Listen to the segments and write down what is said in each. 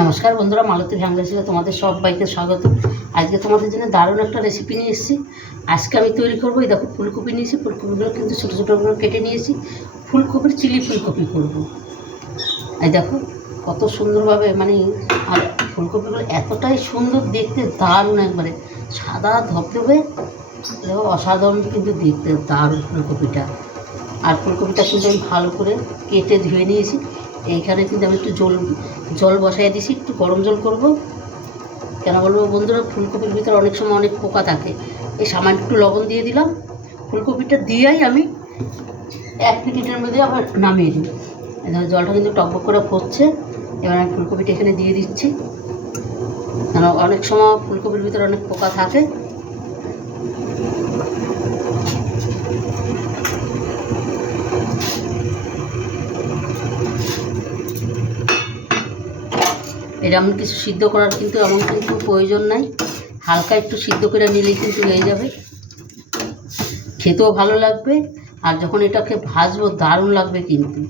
নমস্কার বন্ধুরা, মালতী family recipe তোমাদের সবাইকে স্বাগত। আজকে তোমাদের জন্য দারুণ একটা রেসিপি নিয়ে এসেছি। আজকে আমি তৈরি করবো, এই দেখো ফুলকপি নিয়েছি, ফুলকপিগুলো কিন্তু ছোটো ছোটোগুলো কেটে নিয়েছি। ফুলকপির চিলি ফুলকপি করবো। এই দেখো কত সুন্দরভাবে, আর ফুলকপিগুলো এতটাই সুন্দর দেখতে, দারুণ একবারে সাদা ধবধবে, দেখো অসাধারণ কিন্তু দেখতে দারুণ ফুলকপিটা। আর ফুলকপিটা কিন্তু আমি ভালো করে কেটে ধুয়ে নিয়েছি। এইখানে কিন্তু আমি একটু জল বসাই দিয়েছি, একটু গরম জল করব। কেন বলবো বন্ধুরা, ফুলকপির ভিতরে অনেক সময় অনেক পোকা থাকে। এই সামান্য একটু লবণ দিয়ে দিলাম, ফুলকপিটা দিয়েই আমি 1 মিনিটের মধ্যে আবার নামিয়ে দিই। জলটা কিন্তু টকবক করে ফুটছে। এবার আমি ফুলকপিটা এখানে দিয়ে দিচ্ছি, কেন অনেক সময় ফুলকপির ভিতরে অনেক পোকা থাকে। এরকম কিছু সিদ্ধ করার কিন্তু এমন কিন্তু প্রয়োজন নাই, হালকা একটু সিদ্ধ করে নিলেই কিন্তু হয়ে যাবে, খেতেও ভালো লাগবে। আর যখন এটাকে ভাজবো দারুণ লাগবে কিন্তু।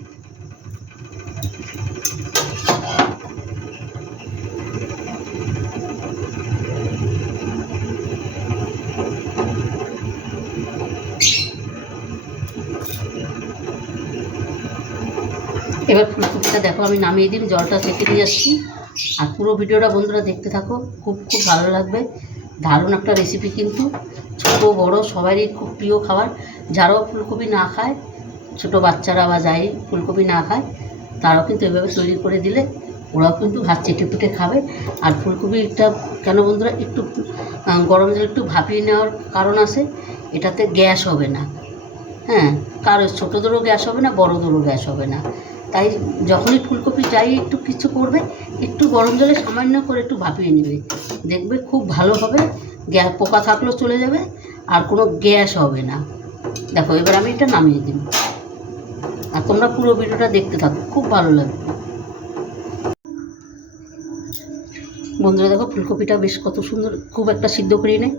এবার ফুলকপিটা দেখো আমি নামিয়ে দিন, জলটা চেকে নিয়ে আসছি। আর পুরো ভিডিওটা বন্ধুরা দেখতে থাকো, খুব খুব ভালো লাগবে। দারুণ একটা রেসিপি কিন্তু, ছোটো বড় সবারই খুব প্রিয় খাবার। যারাও ফুলকপি না খায়, ছোটো বাচ্চারা বা যাই ফুলকপি না খায়, তারাও কিন্তু এভাবে তৈরি করে দিলে ওরাও কিন্তু হাত চেটে পুটে খাবে। আর ফুলকপিটা কেন বন্ধুরা, একটু গরম জল একটু ভাপিয়ে নেওয়ার কারণ আছে, এটাতে গ্যাস হবে না। হ্যাঁ, কারো ছোটোদেরও গ্যাস হবে না, বড়োদেরও গ্যাস হবে না। তাই যখনই ফুলকপি যাই একটু কিছু করবে, একটু গরম জলে সামান্য করে একটু ভাপিয়ে নেবে, দেখবে খুব ভালো হবে। গ্যাস পোকা থাকলেও চলে যাবে, আর কোনো গ্যাস হবে না। দেখো এবার আমি এটা নামিয়ে দিই, আর তোমরা পুরো ভিডিওটা দেখতে থাকো, খুব ভালো লাগবে। বন্ধুরা দেখো ফুলকপিটা বেশ কত সুন্দর, খুব একটা সিদ্ধ করিয়ে নেই,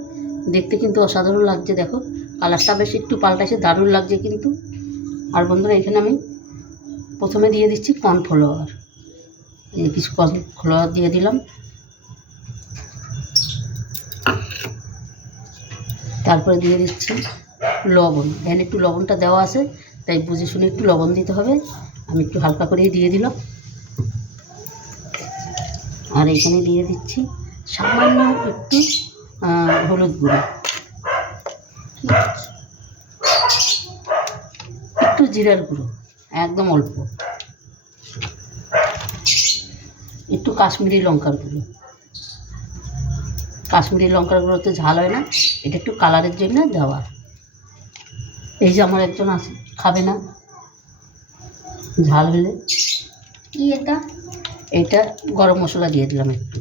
দেখতে কিন্তু অসাধারণ লাগছে। দেখো কালারটা বেশ একটু পাল্টাছে, দারুণ লাগছে কিন্তু। আর বন্ধুরা এখানে আমি প্রথমে দিয়ে দিচ্ছি কর্নফ্লাওয়ার, এই কিছু কর্নফ্লাওয়ার দিয়ে দিলাম। তারপরে দিয়ে দিচ্ছি লবণ, এখানে একটু লবণটা দেওয়া আছে, তাই বুঝে শুনে একটু লবণ দিতে হবে। আমি একটু হালকা করেই দিয়ে দিলাম। আর এখানে দিয়ে দিচ্ছি সামান্য একটু হলুদ গুঁড়ো, একটু জিরার গুঁড়ো, একদম অল্প, একটু কাশ্মীরি লঙ্কার গুঁড়ো। কাশ্মীরি লঙ্কার গুঁড়োতে ঝাল হয় না, এটা একটু কালারের জন্য দেওয়া। এই যে আমার একজন আছে খাবে না ঝাল হলে, এটা গরম মশলা দিয়ে দিলাম একটু।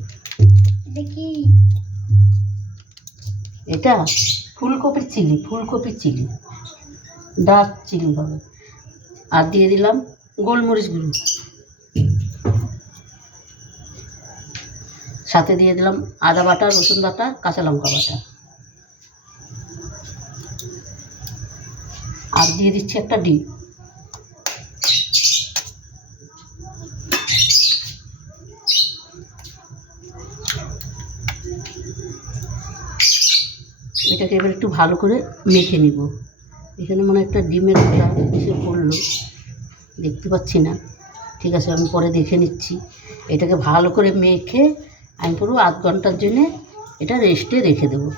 এটা ফুলকপির চিলি, ডার্ক চিলি হবে। আর দিয়ে দিলাম গোলমরিচ গুঁড়ো, সাথে দিয়ে দিলাম আদা বাটা, রসুন বাটা, কাঁচা লঙ্কা বাটা। আর দিয়ে দিচ্ছি একটা ডিম। এটাকে এবার একটু ভালো করে মেখে নিব। এখানে মনে একটা ডিমের গোলা এসে পড়লো, দেখতে পাচ্ছি না, ঠিক আছে আমি পরে দেখে নিচ্ছি। এটাকে ভালো করে মেখে আমি পুরো আধ ঘন্টার জন্যে এটা রেস্টে রেখে দেবো।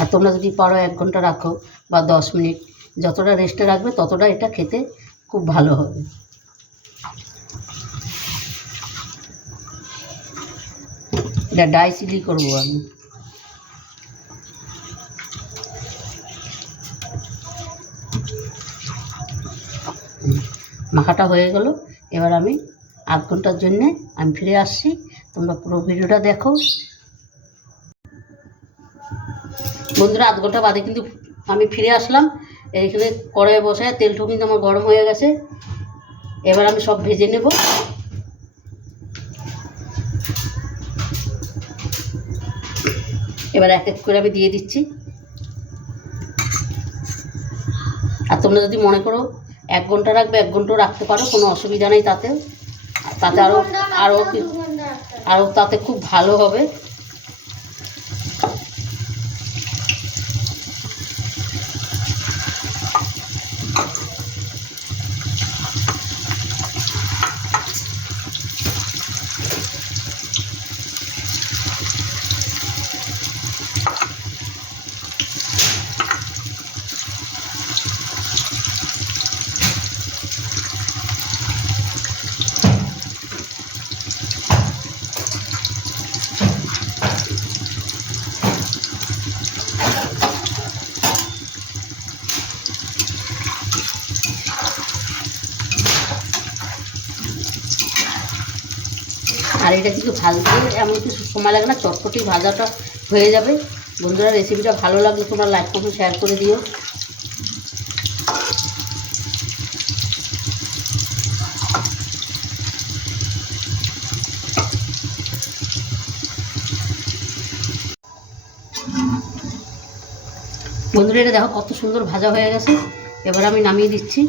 আর তোমরা যদি পারো 1 ঘন্টা রাখো বা 10 মিনিট, যতটা রেস্টে রাখবে ততটা এটা খেতে খুব ভালো হবে। এটা ডাই চিলি করবো আমি। মাখাটা হয়ে গেল, এবার আমি আধ ঘন্টার জন্যে আমি ফিরে আসছি, তোমরা পুরো ভিডিওটা দেখো। বন্ধুরা আধ ঘন্টা বাদে কিন্তু আমি ফিরে আসলাম। এইখানে কড়াইয়ে বসায় তেলটা কিন্তু আমার গরম হয়ে গেছে। এবার আমি সব ভেজে নেব। এবার এক এক করে আমি দিয়ে দিচ্ছি। আর তোমরা যদি মনে করো 1 ঘন্টা রাখবে, 1 ঘন্টাও রাখতে পারো, কোনো অসুবিধা নেই তাতে। তাতে আরও আরও তাতে খুব ভালো হবে। আর এটা কিন্তু ভাজতে এমন কিছু সময় লাগে না, চটপটি ভাজাটা হয়ে যাবে। বন্ধুরা, রেসিপিটা ভালো লাগলে তোমরা লাইক কমেন্ট শেয়ার করে দিও। বন্ধুরা, এটা দেখো কত সুন্দর ভাজা হয়ে গেছে। এবার আমি নামিয়ে দিচ্ছি।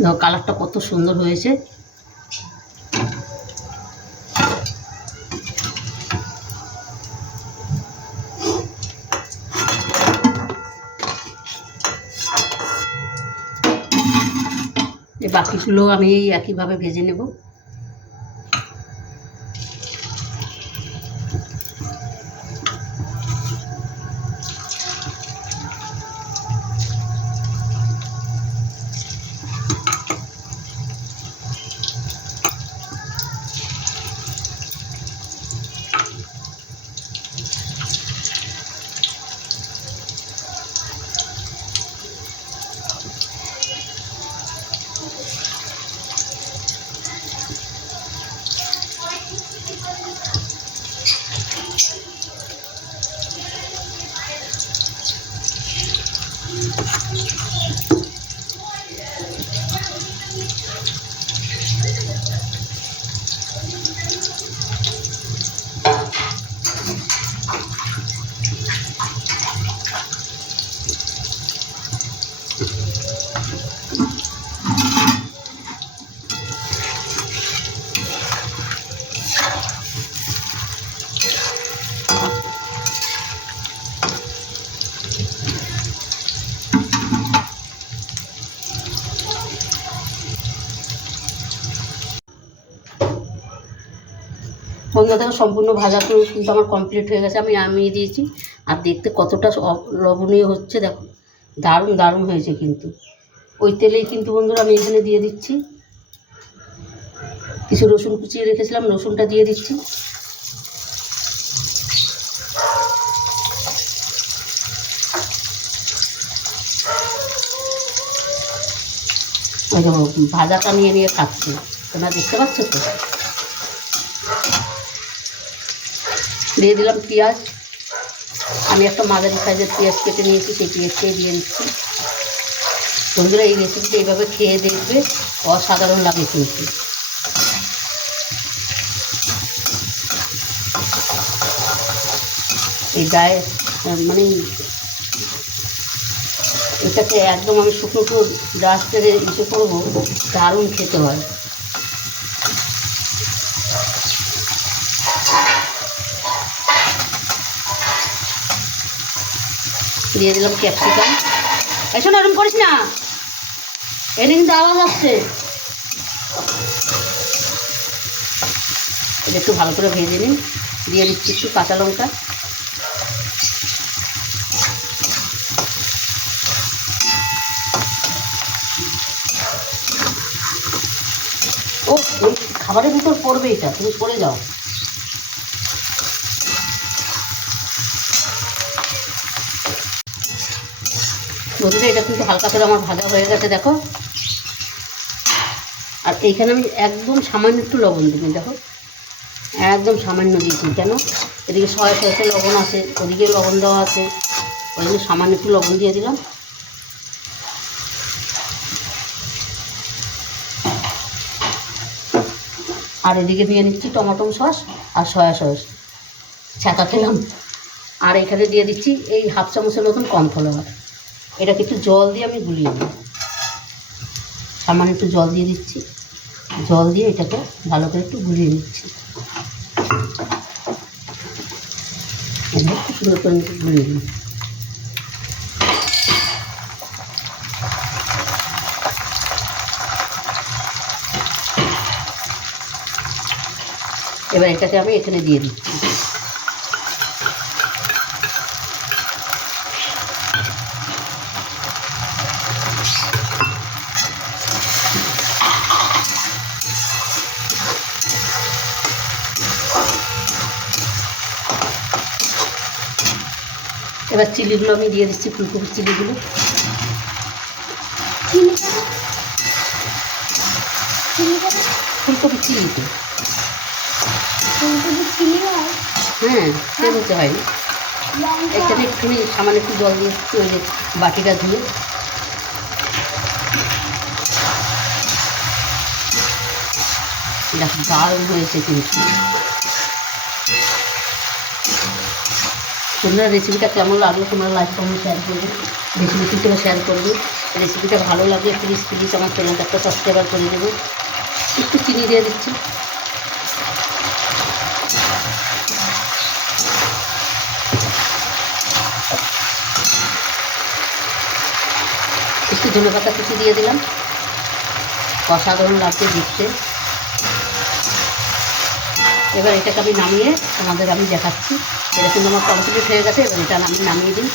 দেখো কালারটা কত সুন্দর হয়েছে। এই বাকিগুলো আমি একইভাবে ভেজে নেব। বন্ধুরা, দেখো সম্পূর্ণ ভাজাটা কিন্তু আমার কমপ্লিট হয়ে গেছে। আমি নামিয়ে দিয়েছি। আর দেখতে কতটা লবণীয় হচ্ছে দেখো, দারুণ দারুণ হয়েছে কিন্তু। ওই তেলেই কিন্তু বন্ধুরা আমি এখানে দিয়ে দিচ্ছি কিছু রসুন কুচিয়ে রেখেছিলাম, রসুনটা দিয়ে দিচ্ছি। ওই দেখো ভাজাটা নিয়ে নিয়ে খাচ্ছি, তোমরা দেখতে পাচ্ছ তো। দিয়ে দিলাম পেঁয়াজ। আমি একটা মাঝারি সাইজের পেঁয়াজ কেটে নিয়েছি, সেই পেঁয়াজটাই দিয়ে দিচ্ছি। বন্ধুরা, এই রেসিপিটা এইভাবে খেয়ে দেখবে, অসাধারণ লাগে কিন্তু। এই গায়ে মানে এটাকে একদম আমি শুকনো ডাস্টারে ইসে করবো, দারুণ খেতে হয়। দিয়ে দিলাম ক্যাপসিকাম। এসো না, এরকম করিস না, এটা কিন্তু আওয়াজ আসছে। এটা একটু ভালো করে ভেজে নিন। দিয়ে দিচ্ছি একটু কাঁচা লঙ্কা। ও, ওই খাবারের ভিতর পড়বে এটা, তুমি পড়ে যাও। বন্ধুরা, এটা কিন্তু হালকা করে আমার ভাজা হয়ে গেছে দেখো। আর এইখানে আমি একদম সামান্য একটু লবণ দিই, দেখো একদম সামান্য দিয়েছি। কেন, এদিকে সয়া সসে লবণ আছে, ওদিকে লবণ দেওয়া আছে, ওই জন্য সামান্য একটু লবণ দিয়ে দিলাম। আর এদিকে দিয়ে নিচ্ছি টমেটো সস আর সয়া সস, ছ্যাঁকা খেলাম। আর এখানে দিয়ে দিচ্ছি এই হাফ চামচের মতন কর্নফ্লাওয়ার। এটাকে একটু জল দিয়ে আমি গুলিয়ে নিই। সামান্য একটু জল দিয়ে দিচ্ছি, জল দিয়ে এটাকে ভালো করে একটু গুলিয়ে নিচ্ছি। একটু সুন্দর করে গুলিয়ে নিই। এবার এটাকে আমি এখানে দিয়ে দিচ্ছি। এবার চিলিগুলো আমি দিয়ে দিচ্ছি, ফুলকপির চিলিগুলো। ফুলকপির চিলিতে হ্যাঁ সে বলতে হয়নি। এখানে একটুখানি সামান্য একটু জল দিয়ে একটু ওই যে বাটিটা ধুয়ে এটা দারুণ হয়েছে কিন্তু। তোমরা রেসিপিটা কেমন লাগলো তোমরা লাইক কমেন্ট শেয়ার করবে, বেশি বেশি করে শেয়ার করবে। রেসিপিটা ভালো লাগলে প্লিজ প্লিজ আমার চ্যানেলটা একটা সাবস্ক্রাইবার করে দেবে। একটু চিনি দিয়ে দিচ্ছি। একটু ধনেপাতা কুচি দিয়ে দিলাম। অসাধারণ লাগছে দেখতে। এবার এটাকে আমি নামিয়ে তোমাদের আমি দেখাচ্ছি। এটা কিন্তু আমার কমপ্লিট হয়ে গেছে। এবার এটা আমি নামিয়ে দিই।